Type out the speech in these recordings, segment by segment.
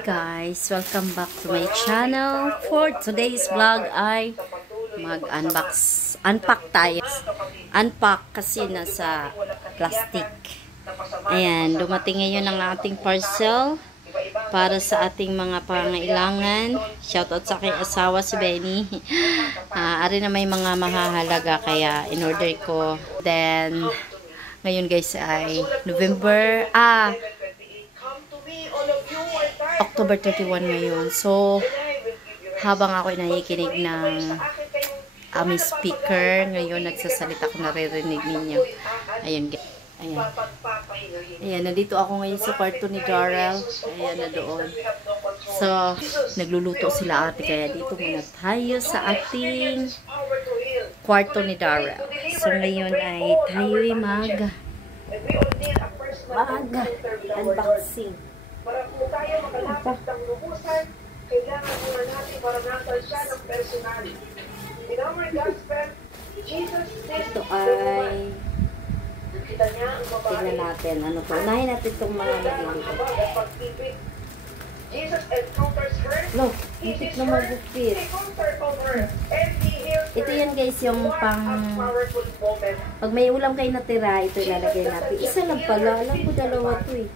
Guys, welcome back to my channel. For today's vlog ay unpack tayo. Unpack kasi nasa plastic. Ayan, dumating ngayon ang ating parcel para sa ating mga pangailangan. Shoutout sa aking asawa si Benny. Ari na may mga mahahalaga kaya in-order ko. Then, ngayon guys ay October 31 ngayon. So, habang ako nakikinig ng aming speaker, ngayon nagsasalita ko, naririnig ninyo. Ayun. Ayan. Ayan, nandito ako ngayon sa kwarto ni Darrell. Ayan, na doon. So, nagluluto sila ate, kaya dito muna tayo sa ating kwarto ni Darrell. So, ngayon ay tayo'y unboxing. Para po tayo makalapit ng lubusan, kailangan muna natin maranasan siya ng personal. In our gospel, Jesus says ito ay nakita niya ang babae. tignan natin. Ano to? Unahin natin itong mga nagluluto. Jesus encounters her. Look, hitik na magupit. Ito yan guys, yung pang pag may ulam kayo natira, ito ilalagay natin. Isa lang pala. Alam ko dalawa to eh.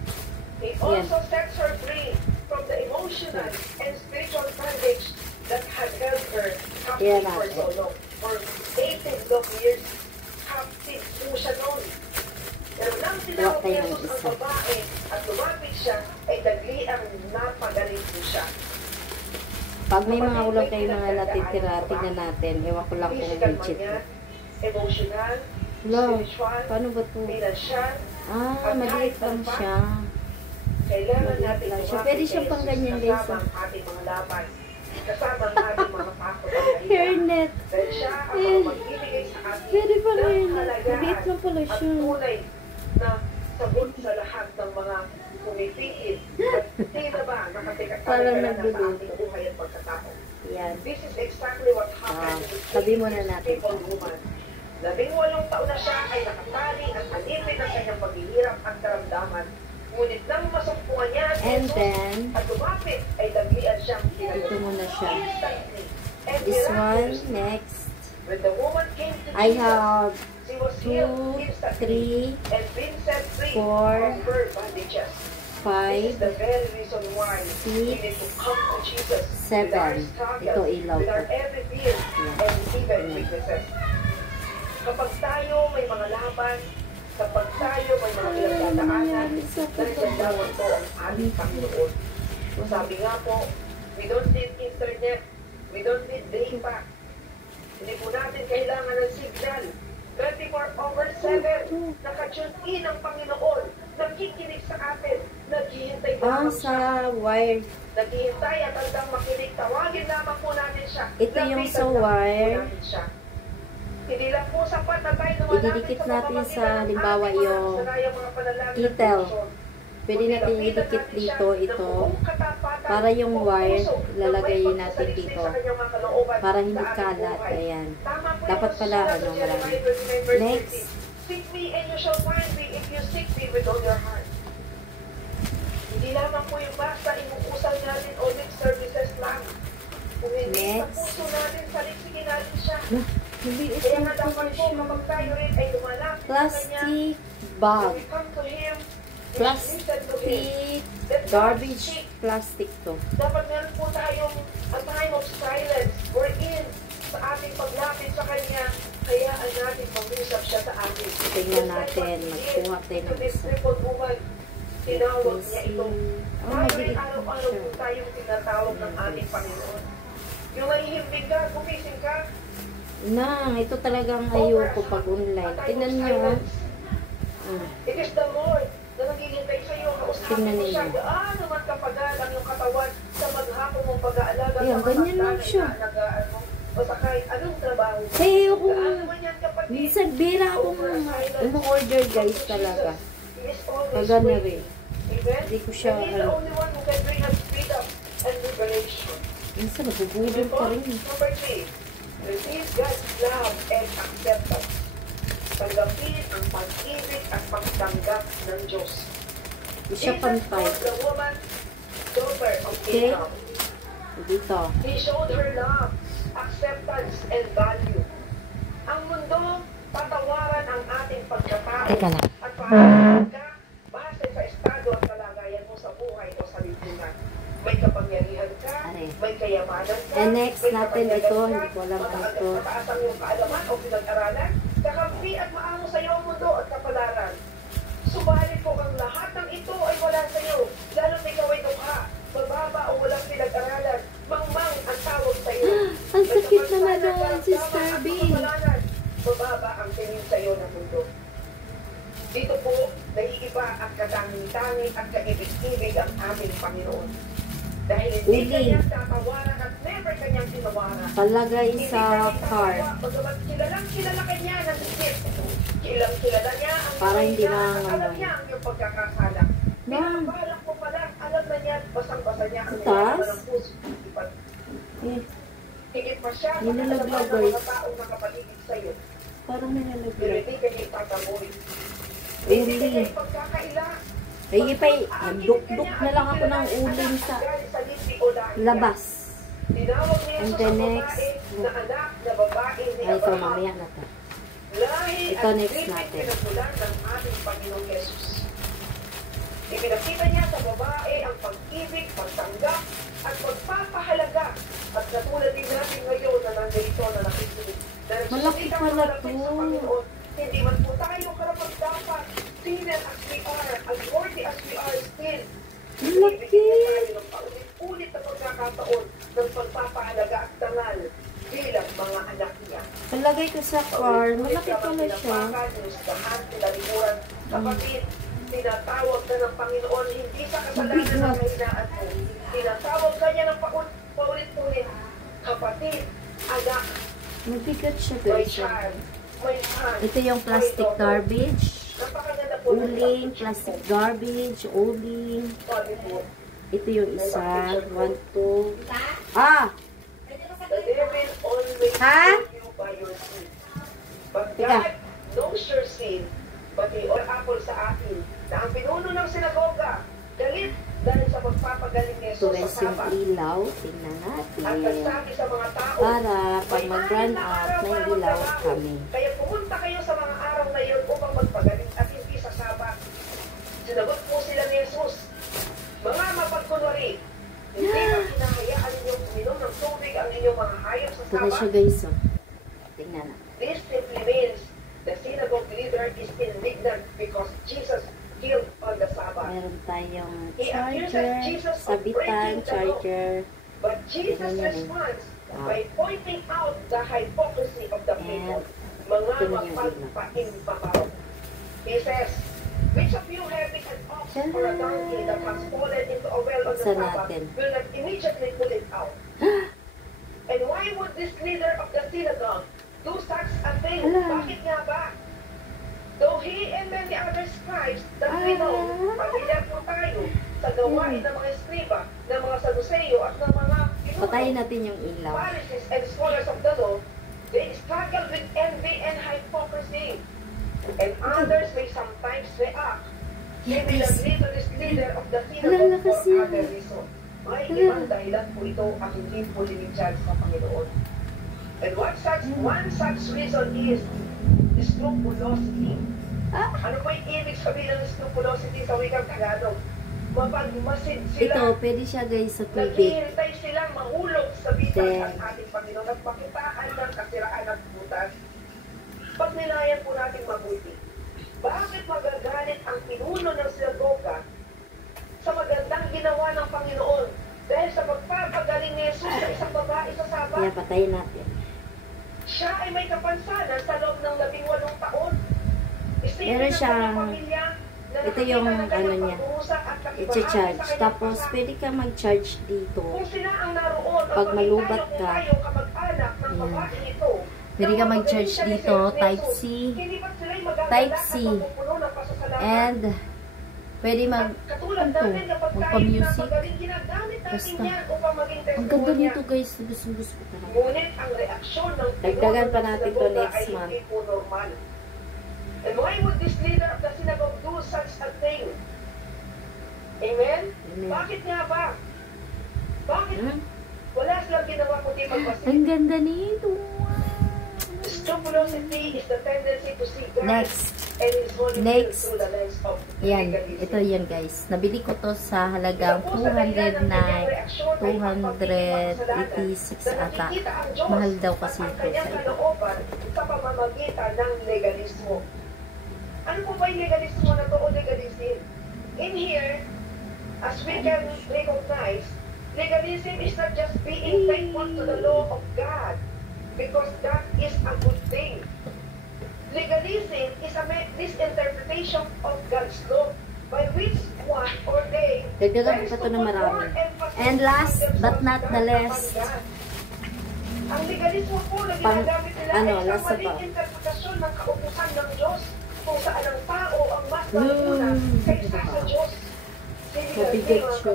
It also sets her free from the emotional and spiritual bondage that had held her captive for so long. For 18 long years, captive po siya noon. Pero nang tinawag ni Jesus ang babae at lumapit siya, ay dagli ang napagaling po siya. Pag may mga ulam kayo mga natitira, tingnan natin. Ewan ko lang kung legit. Emotional, spiritual, paano ba ito? financial, maliit lang siya. Kailangan natin pwede siyang pang ganyan guys. Kasama ang ating mga laban. Kasama ang ating mga takot at kahiyan. Hairnet. Dahil siya ang magbibigay sa atin Pwede pa ng hairnet. halagaan Maliit lang pala at siya. kulay na sagot sa lahat ng mga pumipigil. At tila ba Parang nakatikas nagluluto. sa ating buhay at pagkatao. Yan. This is exactly what happened to this Sabi mo na natin. people woman. 18 taon na siya ay nakatali at alipin ang kanyang paghihirap at karamdaman. Ngunit nang masumpungan niya And then, at lumapit ay daglian siyang ito muna siya. instantly. And This one, miraculously, next. when the woman came to I Jesus, have she was 2, healed instantly 3, and been set free 4, from her bandages. This 5, is the very reason why we need to come to Jesus with our 7. struggles, Ito ilaw with ko. our every fear and even weaknesses. Kapag tayo may mga laban, kapag tayo may mga pinagdadaanan, narisandawan po ang ating Panginoon. Sabi nga po, we don't need internet, we don't need data. Hindi po natin kailangan ng signal. 24/7, nakatune in ang Panginoon, nakikinig sa atin, naghihintay lamang sa siya. wire. Naghihintay at hanggang makinig, tawagin lamang po natin siya. Ito yung Lapitan sa lamang po wire. natin siya. Hindi lang po sapat na tayo lumalapit Ididikit natin pamamagitan sa, ng halimbawa, ating mga yung kasanayang mga panalangin at detail. devotion. Pwede natin idikit dito, ito. Para yung wire, lalagay natin dito. Para hindi kalat. Ayan. Dapat pala, marami. Next. Seek me and you shall find me if you seek me with all your heart. Hindi lamang po yung basta inuusal natin o lip services lang. Kung hindi sa puso natin, saliksigin natin siya. Maliit Kaya lang nga po dapat po siya. kapag tayo rin ay lumalapit sa Kanya, Plastic bag. we come to Him, Plastic garbage plastic to. dapat meron po tayong a time of silence or in sa ating paglapit sa Kanya, kaya ang natin pag-usap siya sa atin. Tingnan natin, magkuha tayo ng isa. Tinawag niya ito. Tayo rin maliit lang araw-araw siya. po tayong tinatawag ng ating Panginoon. Yung nahihimbing ka, gumising ka, Ito talagang ayoko pag online. Tingnan nyo. it is the Lord na naghihintay sa iyo. Tingnan Kausapin mo siya. ninyo. Gaano man kapagalang yung katawan sa maghapon mong pag-aalaga Ayan, ganyan lang siya. O sa kahit anong trabaho. Kaya ayoko. Gaano man yan kapatid. Minsan bira akong order guys talaga. He is always Kagana waiting. rin. Amen? Hindi ko siya, And He is the only one who can bring us freedom and liberation. Minsan nabubudol pa rin. Number 3, receive God's love and acceptance. Tanggapin ang pag-ibig at pagtanggap ng Diyos. Hindi siya pantay. The woman daughter of Okay. Abraham. Dito. He showed her love, acceptance, and value. Ang mundo, patawaran ang ating pagkatao Teka lang. at pahalaan ka base sa estado at kalagayan mo sa buhay o sa lipunan. May kapangyarihan ka, Are. may kayamanan ka, And next may natin kapangyarihan ito, ka, hindi ko alam ano ito. mataas ang iyong kaalaman o pinag-aralan, kakampi at maamo sa iyo ang mundo at kapalaran. Subalit po ang lahat ng ito ay wala sa iyo, lalo't ikaw ay dukha, bababa o walang pinag-aralan, mangmang ang tawag sa iyo. Ang sakit naman doon, Sister B. Bababa ang tingin sa iyo ng mundo. Dito po, naiiba at katanging-tanging at kaibig-ibig ang aming Panginoon. Dahil hindi Uli. kanyang tatawaran at never kanyang tinawaran. Palagay Hindi sa kanyang car. tatawa, bagamat kilala kanya ng isip. Kilala niya ang Para hindi iyong mangangamoy. at alam niya ang iyong pagkakasala. Ma'am. Pinabalak mo pa lang, alam na niya, basang-basa niya ang Taas? nilalaman ng puso. Eh, Higit pa siya sa Nilalaglag, kasalanan ng mga guys. taong nakapaligid sa iyo. parang Pero nilalaglag. hindi kanya itataboy. Hindi Uli. kanya ipagkakaila. Ay, duk-duk na lang ako ng uling sa labas. Tinawag niya And sa the babae next, na anak na babae ni Ay, ito, Abraham. mamaya na to. Lahi Ito, at next griping natin. pinagmulan ng ating Panginoong Jesus. Ipinakita niya sa babae ang pag-ibig, pagtanggap, at pagpapahalaga. At katulad din natin ngayon na nandito na nakikinig. Na Malaki nagsusita pala malapit to. sa Panginoon. Hindi man po tayo karapat-dapat. Sinner as we are, as worthy as we are still. Malaki. Ibigay na tayo ng paulit-ulit na pagkakataon ng pagpapahalaga at dangal bilang mga anak niya. Palagay ko sa car, malaki pala siya. Kapatid, tinatawag ka ng Panginoon hindi sa kasalanan ng Mabigat. kahinaan mo. Tinatawag ka niya ng paulit-ulit. Kapatid, anak, Mabigat siya, my guys. child, my son. Ito yung plastic my daughter. garbage. Napakaganda po ng Uling, plastic garbage, uling. Sabi po, Ito yung isa. 1, 2. Ah! the devil always Ha? knows you by your sin. But Teka. God knows your sin, but He all apple sa akin na ang pinuno ng sinagoga, galit dahil sa pagpapagaling ni Ito Jesus guys sa yung Sabat. ilaw. Tingnan At natin. nagsabi sa mga tao, Para pag "May mag-run anim na out araw na para yung ilaw magtrabaho. kami. Kaya pumunta kayo sa mga araw na iyon upang magpagaling at hindi sa Sabat." Sinagot po sila ni Jesus, "Mga mapagkunwari, hindi ba hinahayaan ninyong uminom ng tubig ang inyong mga hayop sa Ito na siya Sabat?" guys. Oh. Tingnan natin. This simply means the synagogue leader is indignant because Jesus healed on the Sabbath. Meron tayong He accuses charger, Jesus of sabitan, breaking the law. charger. But Jesus Tingnan niyo. responds Wow. by pointing out the hypocrisy of the people. Mga tingnan niyo yun. mapagpaimbabaw. He says, "Which of you having an ox or a donkey that has fallen into a well on the Buksan Sabbath natin. will not immediately pull it out? And why would this leader of the synagogue do such a thing?" Ala. Bakit nga ba? Though he and many other scribes that we know, pamilyar po tayo sa gawain ng mga eskriba, ng mga Saduceo at ng mga Patayin natin yung ilaw. Pharisees and scholars of the law, they struggle with envy and hypocrisy. And others may sometimes react. They will Yes. agree to this leader of the Ala, synagogue lakas for niya. other reason. May ibang dahilan po ito at hindi po linigyan sa Panginoon. And one such reason is scrupulosity. Ah. Ano po yung ibig sabihin ng scrupulosity sa wikang Tagalog? Mapagmasid sila. Ito, pwede siya guys sa tubig. Naghihintay silang mahulog sa bitag Then, ng ating Panginoon at pakitaan ng kasiraan at butas. Pagnilayan po natin mabuti. Bakit magagalit ang pinuno ng sinagoga sa magandang ginawa ng Panginoon dahil sa pagpapagaling ni Jesus sa isang babae sa Kaya Sabat? patayin natin. Siya ay may kapansanan sa loob ng 18 taon. Isipin Meron ng siyang- kanyang pamilya na ito nakita yung ng kanyang ano niya, pagkusa at kakibahagi I-charge. sa kanyang Tapos, pasa. pwede ka mag-charge dito. Kung sila ang naroon, Pag malubat ka, kamag-anak ng ayan. babaeng ito, Pwede ka mag-charge dito, Type-C, Type-C, and pwede magpa-music. Basta. Ang ganda nito guys, gusto ko talaga. Ngunit ang reaksyon ng Dagdagan pa natin to sinagoga next ay month. hindi po normal. And why would this leader of the synagogue do such a thing? Amen? Amen. Bakit nga ba? Bakit? Hmm? Wala silang ginawa kundi magmasid. Ang ganda nito. Scrupulosity is the tendency to see God Next. and His holy will Next. through the lens of Yan. legalism. Ito yan guys. Nabili ko to sa halagang Isa po sa dahilan ng kanyang 209, reaksyon ay pagpapigil ng kasalanan 286 na ata. nakikita ang Diyos Mahal daw at kasi ang ito kanyang sa ito. kalooban sa pamamagitan ng legalismo. Ano po ba yung legalismo na to o legalism? In here, as we can recognize, legalism is not just being faithful to the law of God because that is a good thing. Legalism is a misinterpretation of God's law by which one or they Dagdagan ko pa to ng marami. And last but not the least, ang legalismo po na Pang- ginagamit nila ano, ay last sa na maling pa. interpretasyon ng kautusan ng Diyos kung saan ang tao ang mas mauna kaysa sa Diyos. Mabigat siya.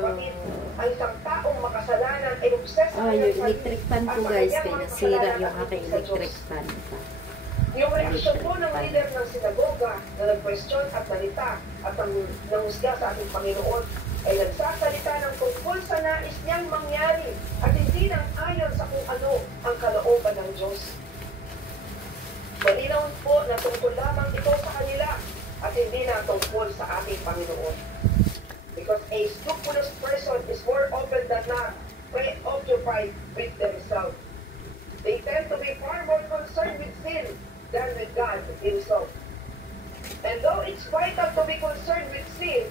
Ang isang taong makasalanan ay obsessed Ah, yung electric fan ko guys. Kaya nasira yung aking electric fan. Yung reaksyon po ng leader ng sinagoga na nag-question at nalita at nanghusga sa ating Panginoon ay nagsasalita ng tungkol sa nais niyang mangyari at hindi nang ayon sa kung ano ang kalooban ng Diyos. Malinaw po na tungkol lamang ito sa kanila at hindi na tungkol sa ating Panginoon. Because a scrupulous person is more often than not preoccupied with themselves. They tend to be far more concerned with sin than with God Himself. And though it's vital to be concerned with sin,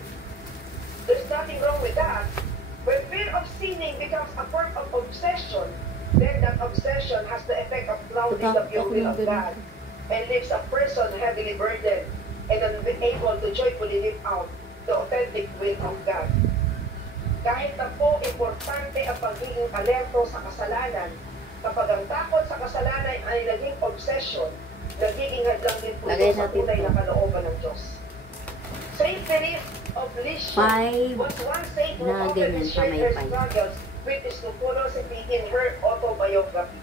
there's nothing wrong with that. When fear of sinning becomes a form of obsession, then that obsession has the effect of clouding the pure will of God and leaves a person heavily burdened and unable to joyfully live out the authentic will of God. Kahit na po importante ang pagiging alerto sa kasalanan, kapag ang takot sa kasalanan ay naging obsession, nagiging hadlang din po ito sa tunay na kalooban ng Diyos. Saint Therese of Lisieux was one saint who na often ganyan, shared her pamay-pay. struggles with scrupulosity in her autobiography.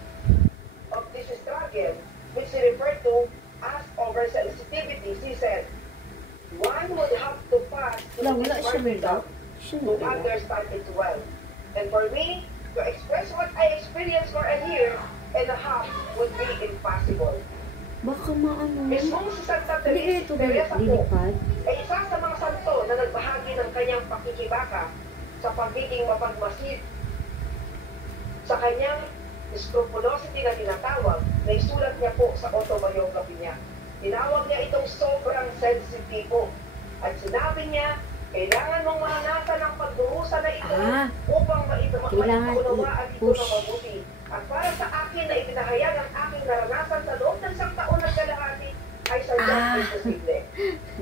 Of this struggle, which she referred to as oversensitivity, she said, one would have to pass through this martyrdom to understand it well. And for me, to express what I experienced for a year and a half would be impossible. Baka maano. Mismong si Santa Hindi Teresa ito po lilipad. ay isa sa mga santo na nagbahagi ng kanyang pakikibaka sa pagiging mapagmasid. Sa kanyang scrupulosity na tinatawag, na isulat niya po sa autobiography niya. Tinawag niya itong sobrang sensitibo. At sinabi niya, kailangan mong mananasan ang pagdurusa na ito upang maipaunawaan ito i-push. na mabuti. At para sa akin na ipinahayag ang aking naranasan sa loob ng isang taon at kalahati ay sadyang imposible.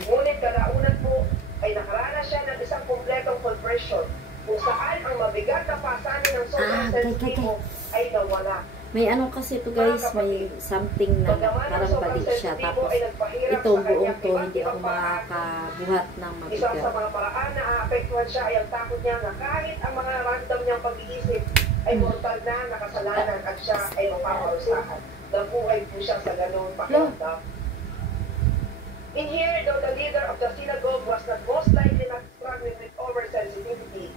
Ngunit kalaunan po ay nakaranas siya ng isang kumpletong conversion kung saan ang mabigat na pasanin ng sobrang sensitibo ay nawala. May ano kasi ito guys, may something na parang balik siya. Tapos ito buong to, hindi ako makakabuhat ng Isa sa mabigat. mga paraan na aapektuhan siya ay ang takot niya na kahit ang mga random niyang pag-iisip ay mortal na nakasalanan at siya ay mapaparusahan. Nabuhay po siya sa ganung pakiramdam. In here, though the leader of the synagogue was not most likely not struggling with oversensitivity,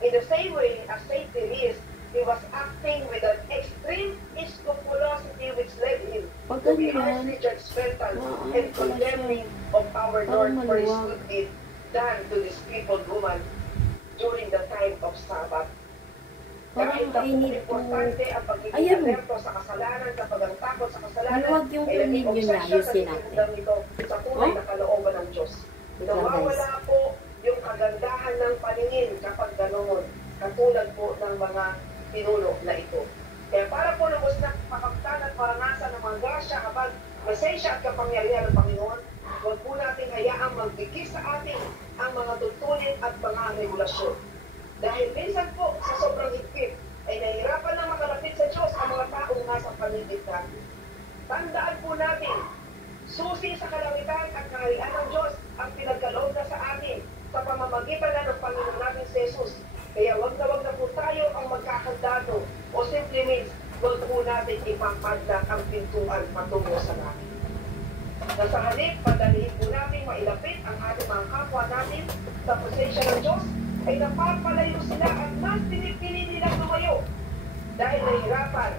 in the same way as Saint Therese, he was acting with an extreme scrupulosity which led him to be harshly judgmental and condemning of our Lord for his good deed done to this crippled woman during the time of Sabbath. Kahit na po importante ang pagiging alerto sa kasalanan kapag ang takot sa kasalanan Maluwag yung ay naging tunig yun na, obsession ayusin na natin. tinutulong nito sa tunay na kalooban ng Diyos. Nawawala po yung kagandahan ng paningin kapag ganoon, katulad po ng mga pinuno na ito. Kaya para po lubos na makamtan at maranasan ng mga grasya kapag presensya at kapangyarihan ng Panginoon, huwag po natin hayaang magbigis sa atin ang mga tuntunin at mga regulasyon. Dahil minsan po, sa sobrang higpit, ay nahihirapan na makalapit sa Diyos ang mga taong nasa paligid natin. Tandaan po natin, susi sa kalangitan at kaharian ng Diyos ang pinagkaloob na sa atin sa pamamagitan na ng Panginoon natin si Jesus. Kaya wag na po tayo ang magkakandado o simply means wag po natin ipapadlak ang pintuan patungo sa langit. Na sa halip, padalihin po natin mailapit ang ating mga kapwa natin sa presensya ng Diyos ay napapalayo sila at mas pinipili nilang lumayo. Dahil nahihirapan,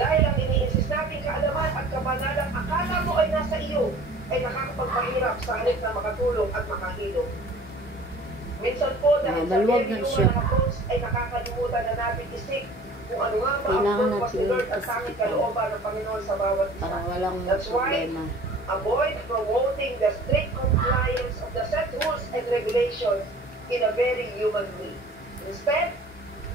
dahil ang iniinsist nating kaalaman at kabanalang akala mo ay nasa iyo, ay nakakapagpahirap sa halip na makatulong at makahilom. Minsan po, dahil sa maluwag very na human siya. approach, ay nakakalimutan na natin isip kung ano nga ba ang Kailangan purpose ni natin Lord at tanging kalooban ng Panginoon sa bawat isa. Para walang That's why, problema. avoid promoting the strict compliance of the set rules and regulations in a very human way. Instead,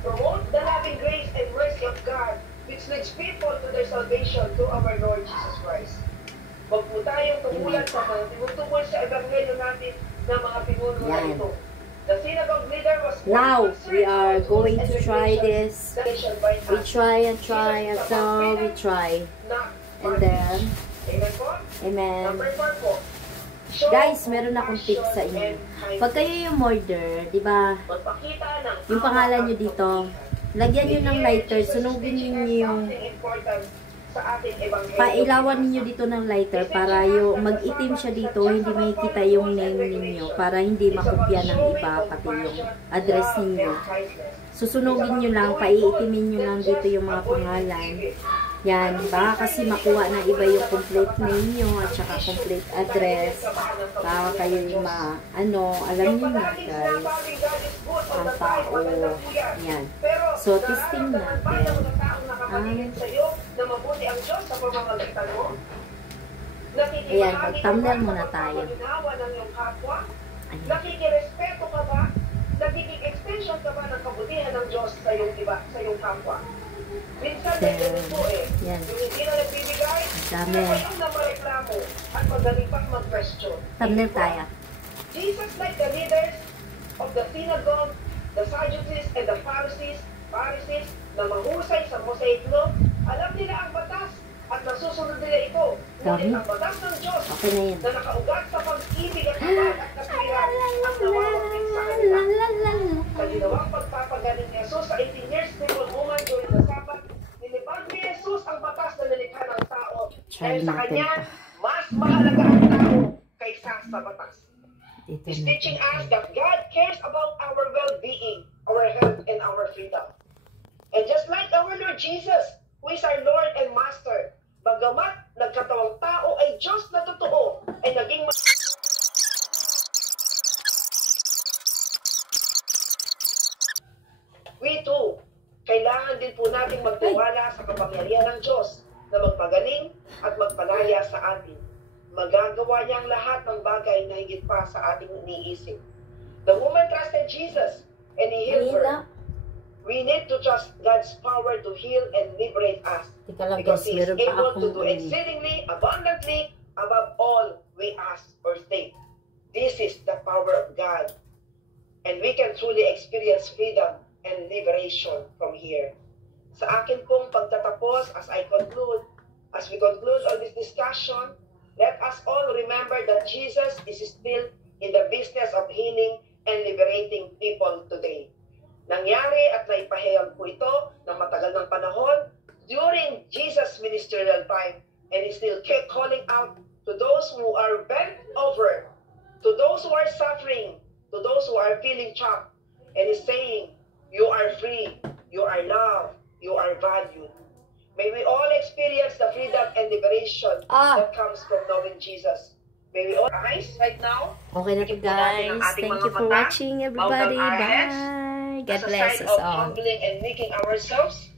promote the loving grace and mercy of God which leads people to their salvation through our Lord Jesus Christ. Huwag po tayong tumulan sa mga tinutungkol sa ebanghelyo natin ng mga pinuno na Yan. ito. The synagogue leader was Now, we are going to try this. this. We try and try until we try. And then, Amen po? amen. Number 4 po. Show Guys, meron akong tip sa inyo. Pag kayo yung order, di ba, magpakita ng yung pangalan nyo dito, lagyan nyo ng lighter, sunugin niyo yung, pailawan niyo dito ng lighter para yung mag-itim siya dito, hindi makikita yung name ninyo, para hindi makopya ng iba, pati yung address ninyo. Susunugin nyo lang, paiitimin nyo lang dito yung mga pangalan. Yan, baka kasi makuha ng iba yung complete name nyo at saka complete address. Baka kayo yung alam nyo na guys, ang tao. Yan. So, testing natin. Ayan, mag-thumbnail muna tayo. Ayan. Nakikirespeto ka ba? Nagiging extension ka ba ng kabutihan ng Diyos sa iyong iba, sa iyong kapwa? Minsan may ganun po Yan. Yung hindi na nagbibigay, Dami. kayong na mareklamo at magaling pang mag-question. Thumbnail tayo. Jesus, like the leaders of the synagogue, the Sadducees and the Pharisees na mahusay sa Mosaic law, alam nila ang batas at nasusunod nila ito. Ngunit ang batas ng Diyos Okay na yan. na nakaugat sa pag-ibig at kapal at katwiran ang nawawagin sa kanila. Sa ginawang pagpapagaling ni Jesus sa 18 years single woman during the Sabbath, nilipag ni Jesus ang batas na nilikha ng tao. Dahil sa kanya, mas mahalaga ang tao kaysa sa batas. He's teaching us that God cares about our well-being, our health, and our freedom. And just like our Lord Jesus, who is our Lord and Master, bagamat nagkatawang tao ay Diyos na totoo, ay naging we too, kailangan din po nating magtiwala sa kapangyarihan ng Diyos na magpagaling at magpalaya sa atin. Magagawa niya ang lahat ng bagay na higit pa sa ating iniisip. The woman trusted Jesus and He healed her. We need to trust God's power to heal and liberate us. Tika lang Because guys, He is meron pa able to akong do exceedingly, abundantly, above all we ask or think. This is the power of God. And we can truly experience freedom and liberation from here. Sa akin pong pagtatapos, as we conclude on this discussion, let us all remember that Jesus is still in the business of healing and liberating people today. Nangyari at naipahayag po ito ng matagal ng panahon during Jesus' ministerial time, and He still kept calling out to those who are bent over, to those who are suffering, to those who are feeling trapped, and He's saying, you are free, you are loved, you are valued. May we all experience the freedom and liberation that comes from knowing Jesus. May we all rise right now. Okay na to guys. Thank you for watching everybody. Bye. God bless us all. Humbling and making ourselves